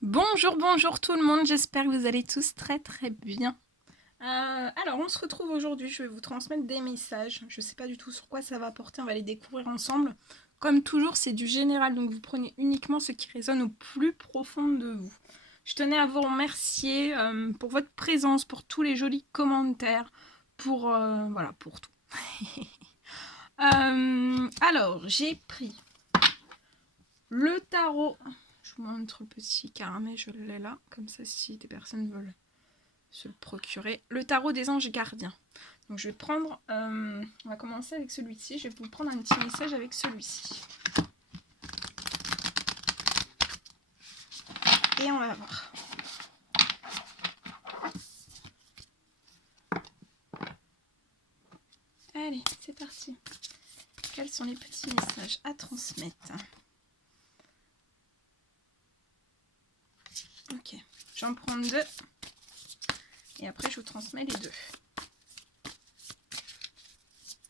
Bonjour, bonjour tout le monde, j'espère que vous allez tous très très bien. Alors, on se retrouve aujourd'hui, je vais vous transmettre des messages. Je ne sais pas du tout sur quoi ça va porter, on va les découvrir ensemble. Comme toujours, c'est du général, donc vous prenez uniquement ce qui résonne au plus profond de vous. Je tenais à vous remercier pour votre présence, pour tous les jolis commentaires, voilà, pour tout. Alors, j'ai pris le tarot. Je vous montre le petit carnet, je l'ai là, comme ça si des personnes veulent se le procurer. Le tarot des anges gardiens. Donc je vais prendre, on va commencer avec celui-ci, je vais vous prendre un petit message avec celui-ci. Et on va voir. Allez, c'est parti. Quels sont les petits messages à transmettre? Ok, j'en prends deux. Et après, je vous transmets les deux.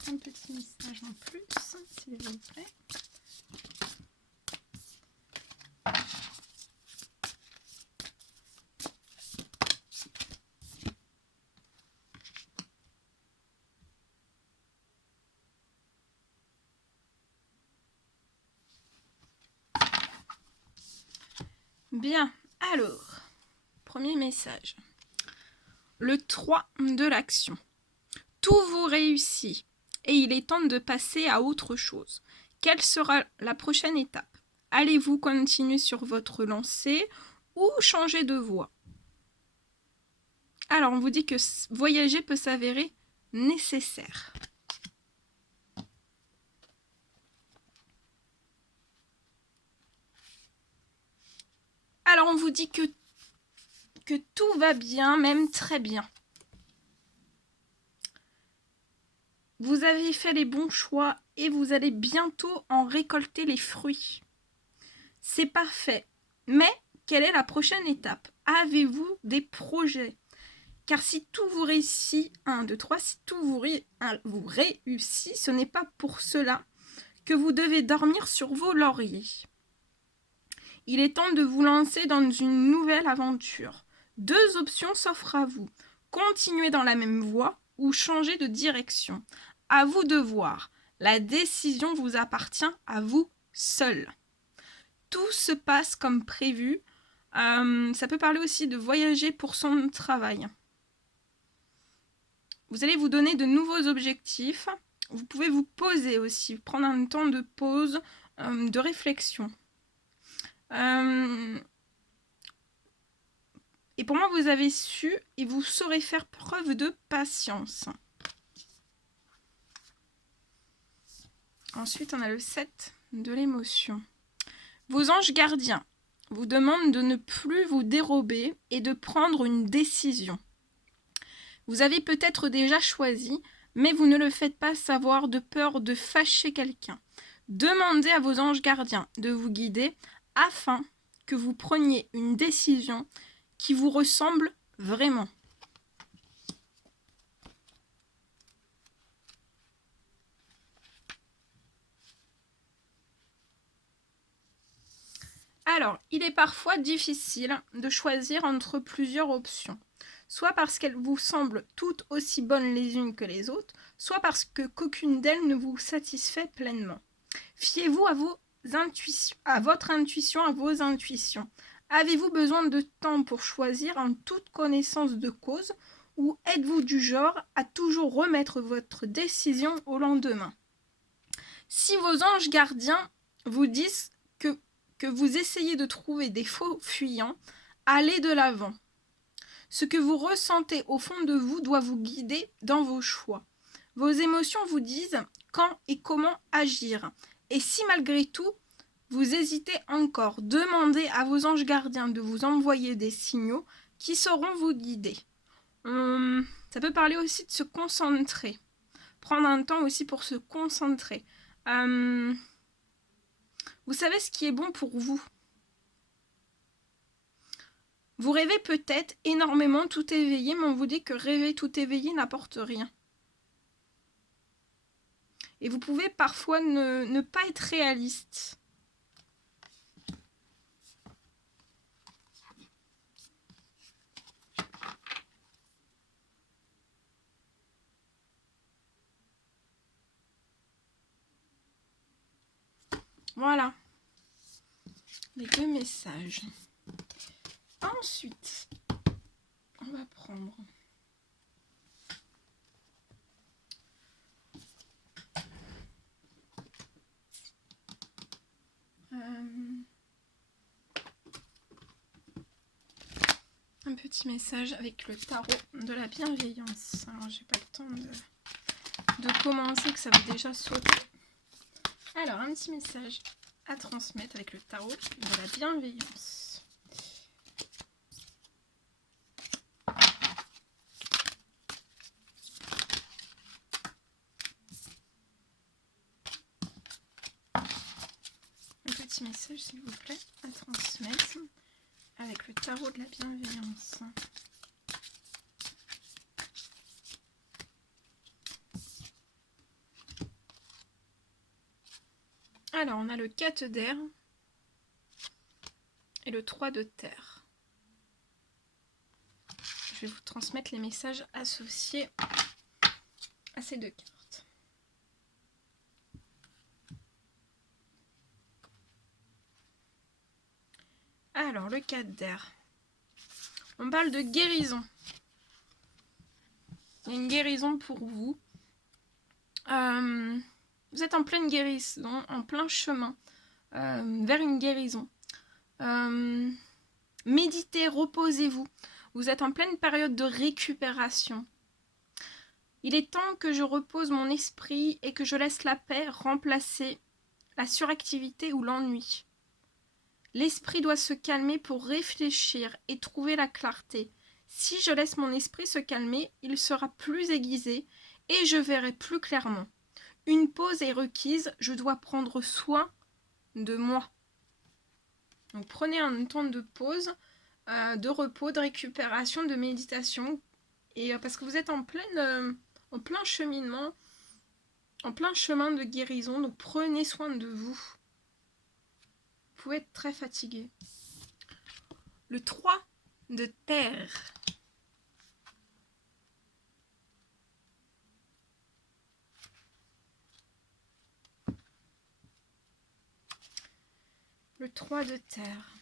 Un petit message en plus, s'il vous plaît. Bien, alors, premier message. Le 3 de l'action. Tout vous réussit et il est temps de passer à autre chose. Quelle sera la prochaine étape? Allez-vous continuer sur votre lancée ou changer de voie? Alors, on vous dit que voyager peut s'avérer nécessaire. Alors, on vous dit que tout va bien, même très bien. Vous avez fait les bons choix et vous allez bientôt en récolter les fruits. C'est parfait. Mais quelle est la prochaine étape? Avez-vous des projets? Car si tout vous réussit, 1, 2, 3, si tout vous réussit, ce n'est pas pour cela que vous devez dormir sur vos lauriers. Il est temps de vous lancer dans une nouvelle aventure. Deux options s'offrent à vous. Continuer dans la même voie ou changer de direction. À vous de voir. La décision vous appartient à vous seul. Tout se passe comme prévu. Ça peut parler aussi de voyager pour son travail. Vous allez vous donner de nouveaux objectifs. Vous pouvez vous poser aussi, prendre un temps de pause, de réflexion. Et pour moi, vous avez su et vous saurez faire preuve de patience. Ensuite, on a le 7 de l'émotion. Vos anges gardiens vous demandent de ne plus vous dérober et de prendre une décision. Vous avez peut-être déjà choisi, mais vous ne le faites pas savoir de peur de fâcher quelqu'un. Demandez à vos anges gardiens de vous guider afin que vous preniez une décision qui vous ressemble vraiment. Alors, il est parfois difficile de choisir entre plusieurs options, soit parce qu'elles vous semblent toutes aussi bonnes les unes que les autres, soit parce qu'aucune d'elles ne vous satisfait pleinement. Fiez-vous à votre intuition, à vos intuitions. Avez-vous besoin de temps pour choisir en toute connaissance de cause ou êtes-vous du genre à toujours remettre votre décision au lendemain? Si vos anges gardiens vous disent que vous essayez de trouver des faux fuyants, allez de l'avant. Ce que vous ressentez au fond de vous doit vous guider dans vos choix. Vos émotions vous disent quand et comment agir. Et si malgré tout, vous hésitez encore, demandez à vos anges gardiens de vous envoyer des signaux qui sauront vous guider. Ça peut parler aussi de se concentrer. Prendre un temps aussi pour se concentrer. Vous savez ce qui est bon pour vous. Vous rêvez peut-être énormément tout éveillé, mais on vous dit que rêver tout éveillé n'apporte rien. Et vous pouvez parfois ne pas être réaliste. Voilà. Les 2 messages. Ensuite, on va prendre un petit message avec le tarot de la bienveillance. Alors, j'ai pas le temps de commencer, que ça va déjà sauter. Alors, un petit message à transmettre avec le tarot de la bienveillance. Un petit message, s'il vous plaît, à transmettre avec le tarot de la bienveillance. Alors, on a le 4 d'air et le 3 de terre. Je vais vous transmettre les messages associés à ces 2 cartes. Alors, le 4 d'air. On parle de guérison. Il y a une guérison pour vous. Vous êtes en pleine guérison, en plein chemin vers une guérison. Méditez, reposez-vous. Vous êtes en pleine période de récupération. Il est temps que je repose mon esprit et que je laisse la paix remplacer la suractivité ou l'ennui. L'esprit doit se calmer pour réfléchir et trouver la clarté. Si je laisse mon esprit se calmer, il sera plus aiguisé et je verrai plus clairement. Une pause est requise, je dois prendre soin de moi. Donc prenez un temps de pause, de repos, de récupération, de méditation, et parce que vous êtes en plein cheminement, en plein chemin de guérison, donc prenez soin de vous. Vous pouvez être très fatigué. Le 3 de terre. Le 3 de terre.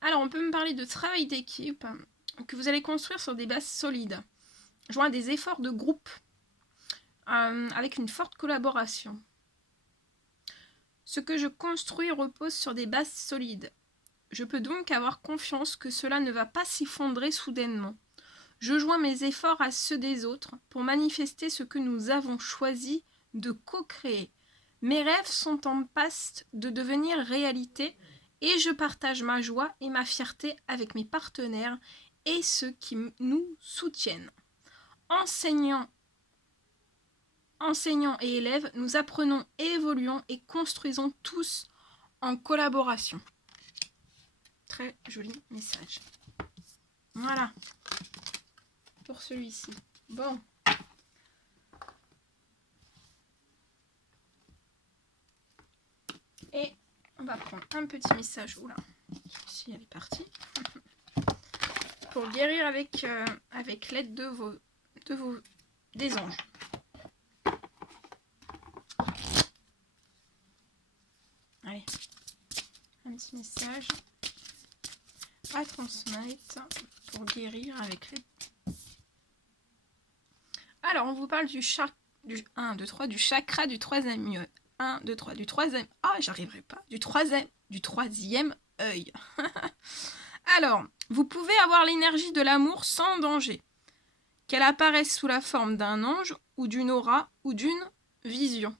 Alors, on peut me parler de travail d'équipe que vous allez construire sur des bases solides, joint à des efforts de groupe, avec une forte collaboration. Ce que je construis repose sur des bases solides. Je peux donc avoir confiance que cela ne va pas s'effondrer soudainement. Je joins mes efforts à ceux des autres pour manifester ce que nous avons choisi de co-créer. Mes rêves sont en passe de devenir réalité et je partage ma joie et ma fierté avec mes partenaires et ceux qui nous soutiennent. Enseignants et élèves, nous apprenons, évoluons et construisons tous en collaboration. Très joli message. Voilà. Pour celui-ci. Bon. Et on va prendre un petit message. Oula. Ici, elle est partie. Pour guérir avec l'aide des anges. Allez. Un petit message à transmettre pour guérir avec l'aide. Alors, on vous parle du chakra du 1, 2, 3, du chakra du troisième œil. 1, 2, 3, du troisième. Ah, j'arriverai pas. Du troisième œil. Alors, vous pouvez avoir l'énergie de l'amour sans danger. Qu'elle apparaisse sous la forme d'un ange ou d'une aura ou d'une vision.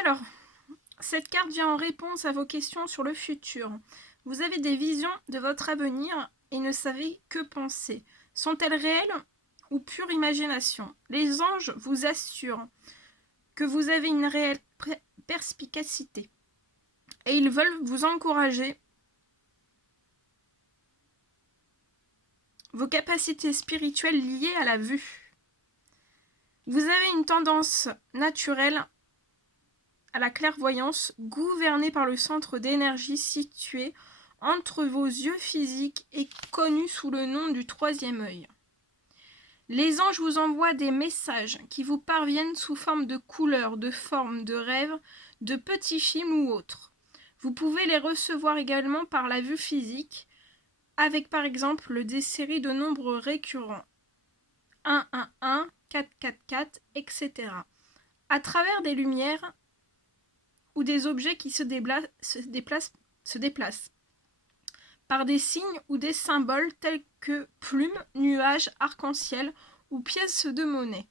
Alors, cette carte vient en réponse à vos questions sur le futur. Vous avez des visions de votre avenir et ne savez que penser. Sont-elles réelles ou pure imagination? Les anges vous assurent que vous avez une réelle perspicacité et ils veulent vous encourager vos capacités spirituelles liées à la vue. Vous avez une tendance naturelle à la clairvoyance, gouvernée par le centre d'énergie situé entre vos yeux physiques et connu sous le nom du troisième œil. Les anges vous envoient des messages qui vous parviennent sous forme de couleurs, de formes, de rêves, de petits films ou autres. Vous pouvez les recevoir également par la vue physique, avec par exemple des séries de nombres récurrents 1, 1, 1, 4, 4, 4, etc. À travers des lumières ou des objets qui se déplacent par des signes ou des symboles tels que plumes, nuages, arc-en-ciel ou pièces de monnaie.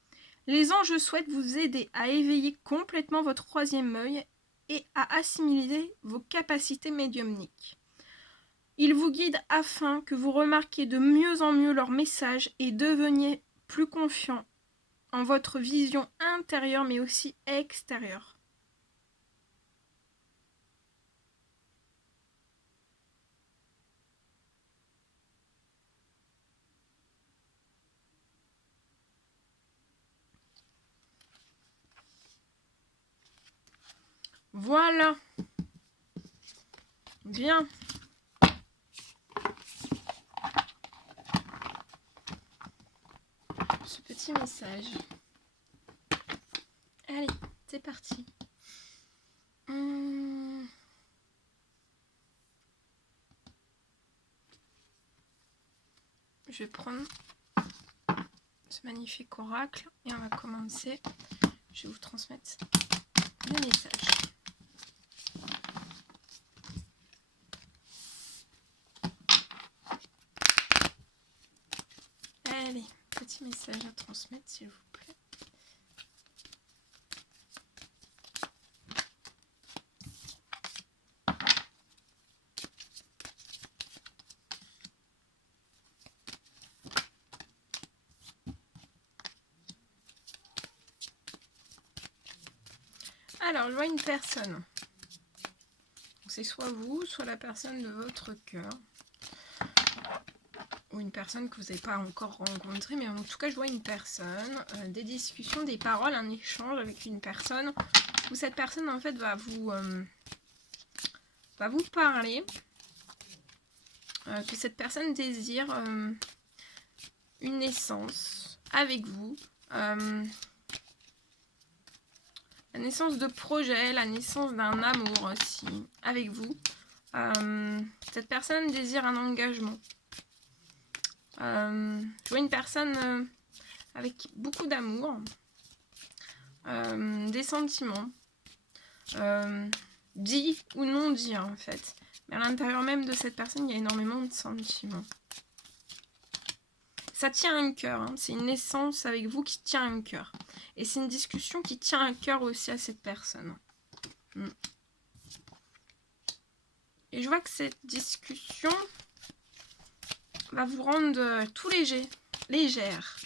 Les anges souhaitent vous aider à éveiller complètement votre troisième œil et à assimiler vos capacités médiumniques. Ils vous guident afin que vous remarquiez de mieux en mieux leurs messages et deveniez plus confiant en votre vision intérieure mais aussi extérieure. Voilà. Bien. Ce petit message. Allez, c'est parti. Je vais prendre ce magnifique oracle et on va commencer. Je vais vous transmettre les messages. Allez, petit message à transmettre s'il vous plaît. Alors, je vois une personne. C'est soit vous, soit la personne de votre cœur. Ou une personne que vous n'avez pas encore rencontrée. Mais en tout cas, je vois une personne. Des discussions, des paroles, un échange avec une personne. Où cette personne, en fait, va vous parler. Que cette personne désire une naissance avec vous. La naissance de projet, la naissance d'un amour aussi avec vous. Cette personne désire un engagement. Je vois une personne avec beaucoup d'amour, des sentiments, dits ou non dits en fait. Mais à l'intérieur même de cette personne, il y a énormément de sentiments. Ça tient à un cœur, hein. C'est une naissance avec vous qui tient à un cœur. Et c'est une discussion qui tient à cœur aussi à cette personne. Et je vois que cette discussion va vous rendre tout légère.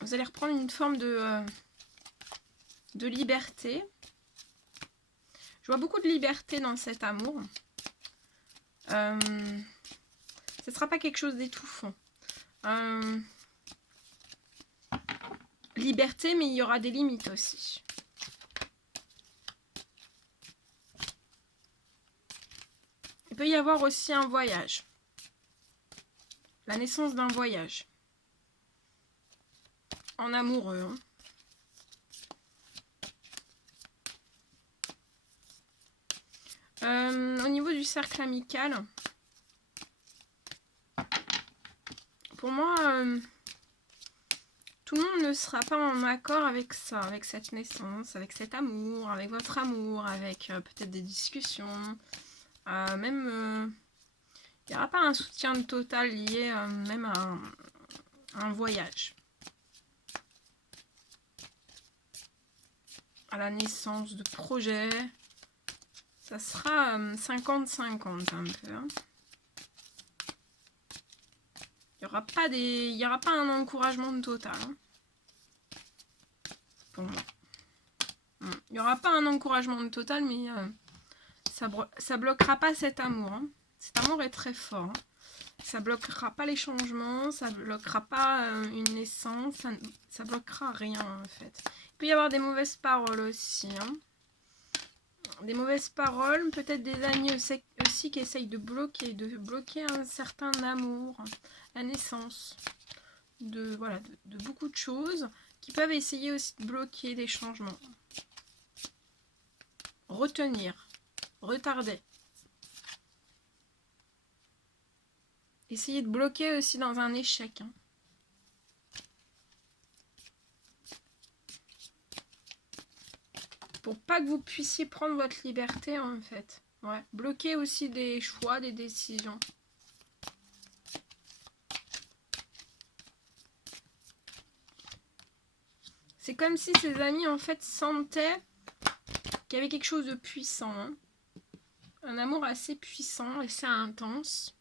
Vous allez reprendre une forme de liberté. Je vois beaucoup de liberté dans cet amour. Ce ne sera pas quelque chose d'étouffant. Liberté, mais il y aura des limites aussi. Il peut y avoir aussi un voyage. La naissance d'un voyage. En amoureux. Au niveau du cercle amical, pour moi, tout le monde ne sera pas en accord avec ça, avec cette naissance, avec cet amour, avec votre amour, avec peut-être des discussions. Même, il n'y aura pas un soutien total lié même à un voyage. À la naissance de projets. Ça sera 50-50 un peu. Hein. Il n'y aura pas un encouragement total. Hein. Pour moi. Il n'y aura pas un encouragement total, mais ça bloquera pas cet amour. Hein. Cet amour est très fort. Hein. Ça bloquera pas les changements, ça bloquera pas une naissance, ça bloquera rien en fait. Il peut y avoir des mauvaises paroles aussi. Hein. Des mauvaises paroles, peut-être des amis aussi qui essayent de bloquer un certain amour, la naissance, de beaucoup de choses qui peuvent essayer aussi de bloquer des changements. Retenir, retarder. Essayez de bloquer aussi dans un échec. Hein. Pour pas que vous puissiez prendre votre liberté en fait. Ouais. Bloquer aussi des choix, des décisions. C'est comme si ces amis en fait sentaient qu'il y avait quelque chose de puissant. Hein. Un amour assez puissant, assez intense.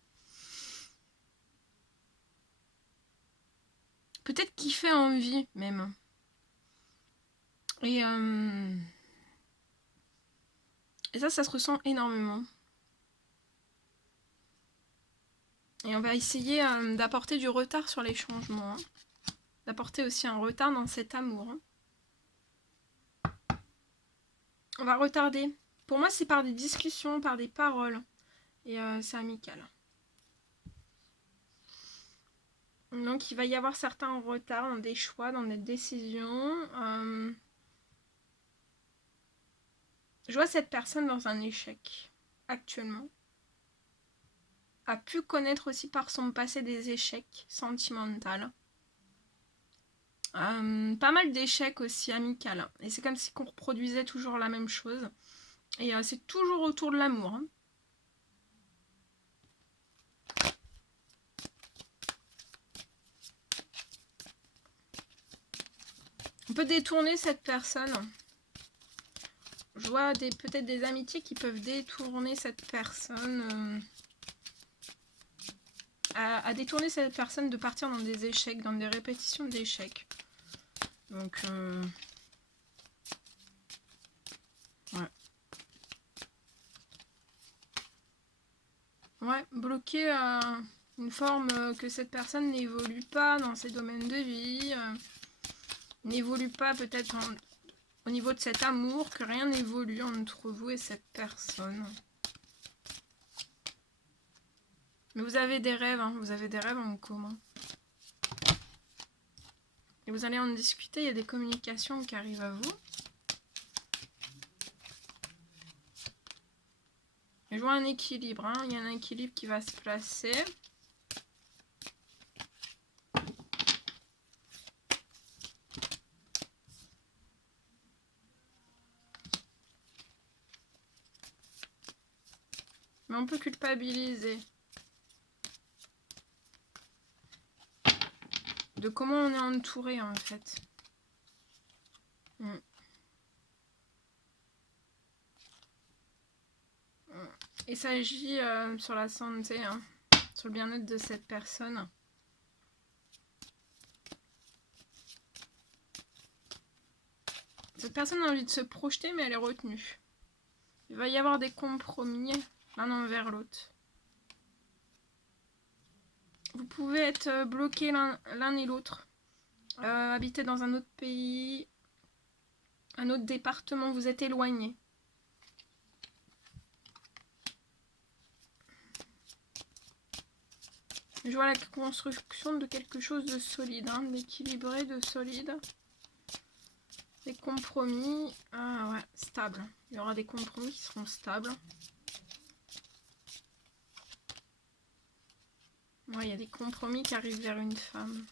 Peut-être qui fait envie même. Et ça se ressent énormément. Et on va essayer d'apporter du retard sur les changements. Hein. D'apporter aussi un retard dans cet amour. Hein. On va retarder. Pour moi, c'est par des discussions, par des paroles. Et c'est amical. Donc, il va y avoir certains retards dans des choix, dans des décisions. Je vois cette personne dans un échec, actuellement. A pu connaître aussi par son passé des échecs sentimentaux. Pas mal d'échecs aussi amicaux. Hein. Et c'est comme si on reproduisait toujours la même chose. Et c'est toujours autour de l'amour. Hein. On peut détourner cette personne. Je vois peut-être des amitiés qui peuvent détourner cette personne. À détourner cette personne de partir dans des échecs, dans des répétitions d'échecs. Donc, ouais. Ouais, bloquer une forme que cette personne n'évolue pas dans ses domaines de vie, n'évolue pas peut-être au niveau de cet amour, que rien n'évolue entre vous et cette personne. Mais vous avez des rêves, hein, vous avez des rêves en commun. Et vous allez en discuter, il y a des communications qui arrivent à vous. Je vois un équilibre, hein, il y a un équilibre qui va se placer. Mais on peut culpabiliser. De comment on est entouré en fait. Et ça agit sur la santé, hein, sur le bien-être de cette personne. Cette personne a envie de se projeter, mais elle est retenue. Il va y avoir des compromis l'un envers l'autre. Vous pouvez être bloqués l'un et l'autre. Habiter dans un autre pays, un autre département, vous êtes éloigné. Je vois la construction de quelque chose de solide, hein, d'équilibré, de solide. Des compromis, ouais, stables. Il y aura des compromis qui seront stables. Ouais, il y a des compromis qui arrivent vers une femme.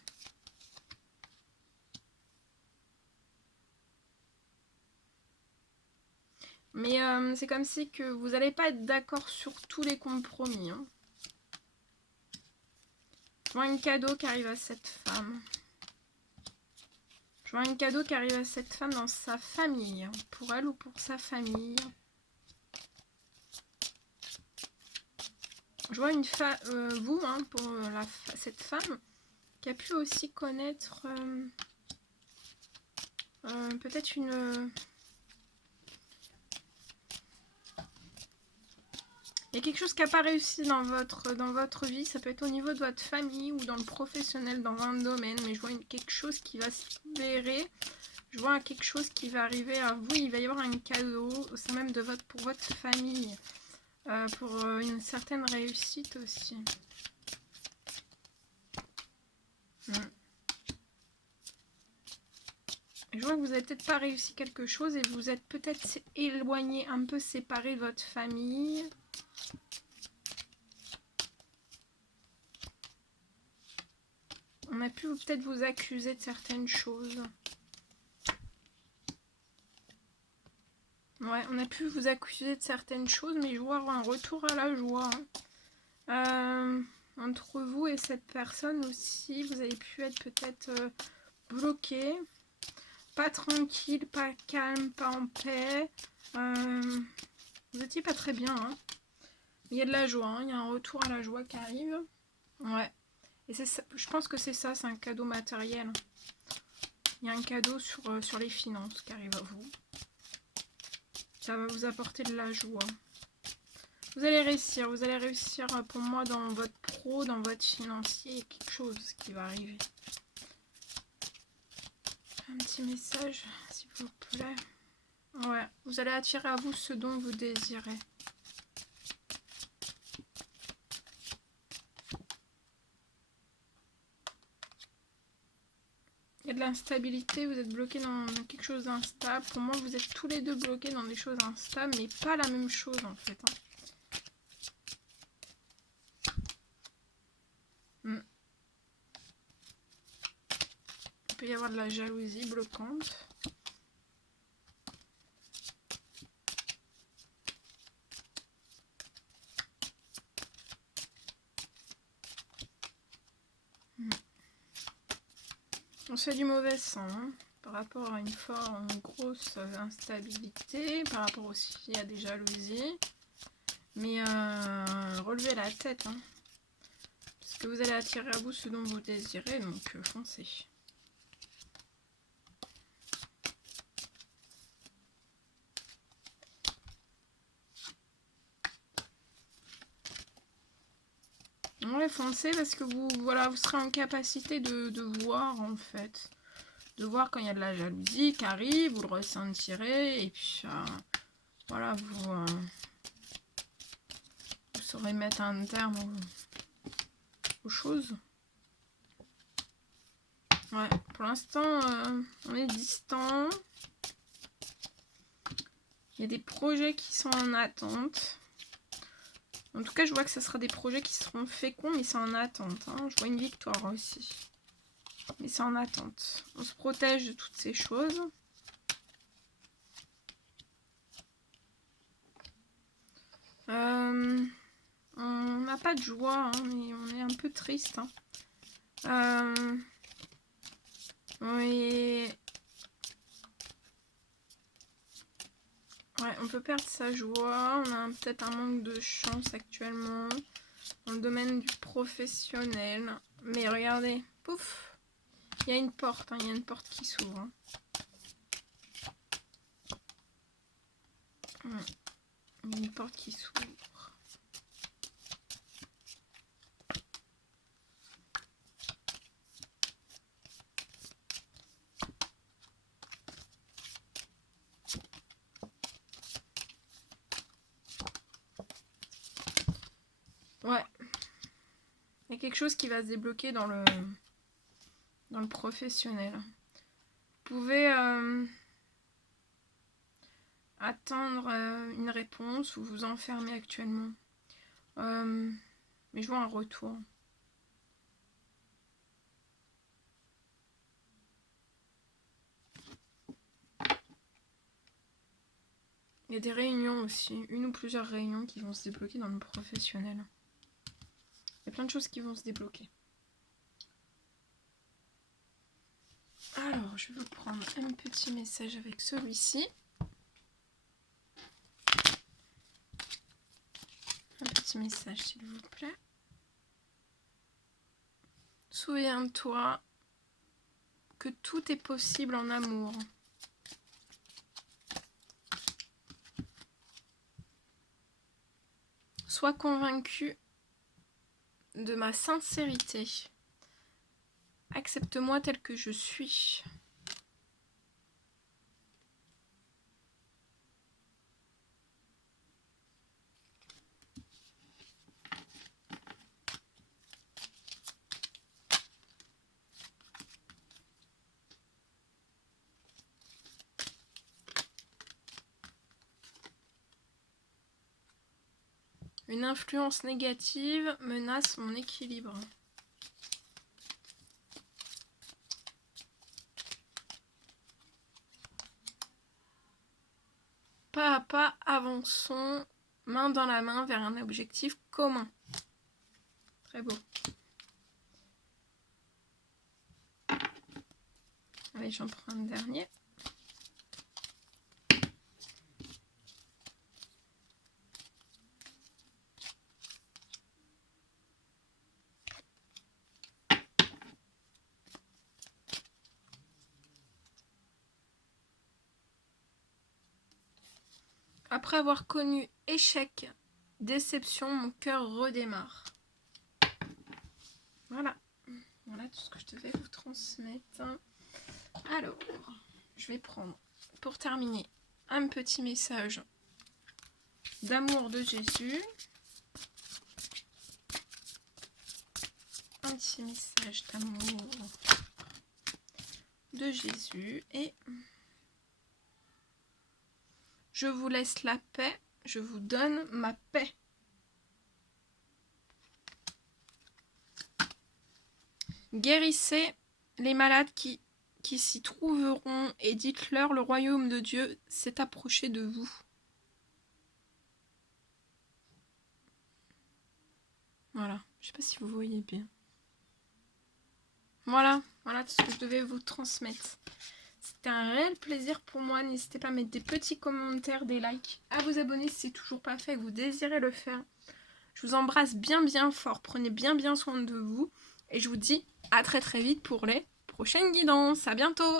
Mais c'est comme si que vous n'allez pas être d'accord sur tous les compromis. Hein. Je vois un cadeau qui arrive à cette femme. Je vois un cadeau qui arrive à cette femme dans sa famille. Pour elle ou pour sa famille. Je vois une femme, vous, hein, pour cette femme, qui a pu aussi connaître peut-être une... Il y a quelque chose qui n'a pas réussi dans votre vie. Ça peut être au niveau de votre famille ou dans le professionnel, dans un domaine. Mais je vois quelque chose qui va se libérer. Je vois quelque chose qui va arriver à vous. Il va y avoir un cadeau, c'est même pour votre famille. Pour une certaine réussite aussi. Je vois que vous n'avez peut-être pas réussi quelque chose et vous êtes peut-être éloigné, un peu séparé de votre famille. On a pu peut-être vous accuser de certaines choses. Ouais, on a pu vous accuser de certaines choses, mais je vois un retour à la joie. Entre vous et cette personne aussi, vous avez pu être peut-être bloqué, pas tranquille, pas calme, pas en paix. Vous étiez pas très bien. Hein. Il y a de la joie, hein. Il y a un retour à la joie qui arrive. Ouais. Et ça, je pense que c'est ça, c'est un cadeau matériel. Il y a un cadeau sur les finances qui arrive à vous. Ça va vous apporter de la joie. Vous allez réussir pour moi dans votre pro, dans votre financier, il y a quelque chose qui va arriver. Un petit message, s'il vous plaît. Ouais, vous allez attirer à vous ce dont vous désirez. Il y a de l'instabilité, vous êtes bloqué dans quelque chose d'instable. Pour moi, vous êtes tous les deux bloqués dans des choses instables, mais pas la même chose en fait. Hein. Il peut y avoir de la jalousie bloquante. On se fait du mauvais sang hein, par rapport à une grosse instabilité, par rapport aussi à des jalousies. Mais relevez la tête, hein, parce que vous allez attirer à vous ce dont vous désirez, donc foncez. Ouais, foncez parce que vous serez en capacité de voir en fait. De voir quand il y a de la jalousie qui arrive, vous le ressentirez et puis voilà, vous saurez mettre un terme aux choses. Ouais, pour l'instant, on est distant. Il y a des projets qui sont en attente. En tout cas, je vois que ce sera des projets qui seront féconds, mais c'est en attente. Hein. Je vois une victoire aussi. Mais c'est en attente. On se protège de toutes ces choses. On n'a pas de joie, hein, mais on est un peu triste. Hein. Oui. Ouais, on peut perdre sa joie. On a peut-être un manque de chance actuellement dans le domaine du professionnel. Mais regardez, pouf, il y a une porte. Hein, il y a une porte qui s'ouvre. Hein. Il y a une porte qui s'ouvre. Ouais. Il y a quelque chose qui va se débloquer dans le professionnel. Vous pouvez attendre une réponse ou vous enfermer actuellement. Mais je vois un retour. Il y a des réunions aussi, une ou plusieurs réunions qui vont se débloquer dans le professionnel. Il y a plein de choses qui vont se débloquer. Alors, je vais vous prendre un petit message avec celui-ci. Un petit message, s'il vous plaît. Souviens-toi que tout est possible en amour. Sois convaincu de ma sincérité. Accepte-moi tel que je suis. Une influence négative menace mon équilibre. Pas à pas, avançons, main dans la main, vers un objectif commun. Très beau. Allez, j'en prends un dernier. Après avoir connu échec, déception, mon cœur redémarre. Voilà. Voilà tout ce que je devais vous transmettre. Alors, je vais prendre, pour terminer, un petit message d'amour de Jésus. Un petit message d'amour de Jésus. Et je vous laisse la paix. Je vous donne ma paix. Guérissez les malades qui s'y trouveront et dites-leur le royaume de Dieu s'est approché de vous. Voilà, je sais pas si vous voyez bien. Voilà tout ce que je devais vous transmettre. C'était un réel plaisir pour moi. N'hésitez pas à mettre des petits commentaires, des likes, à vous abonner si c'est toujours pas fait et que vous désirez le faire. Je vous embrasse bien fort. Prenez bien soin de vous. Et je vous dis à très vite pour les prochaines guidances. À bientôt!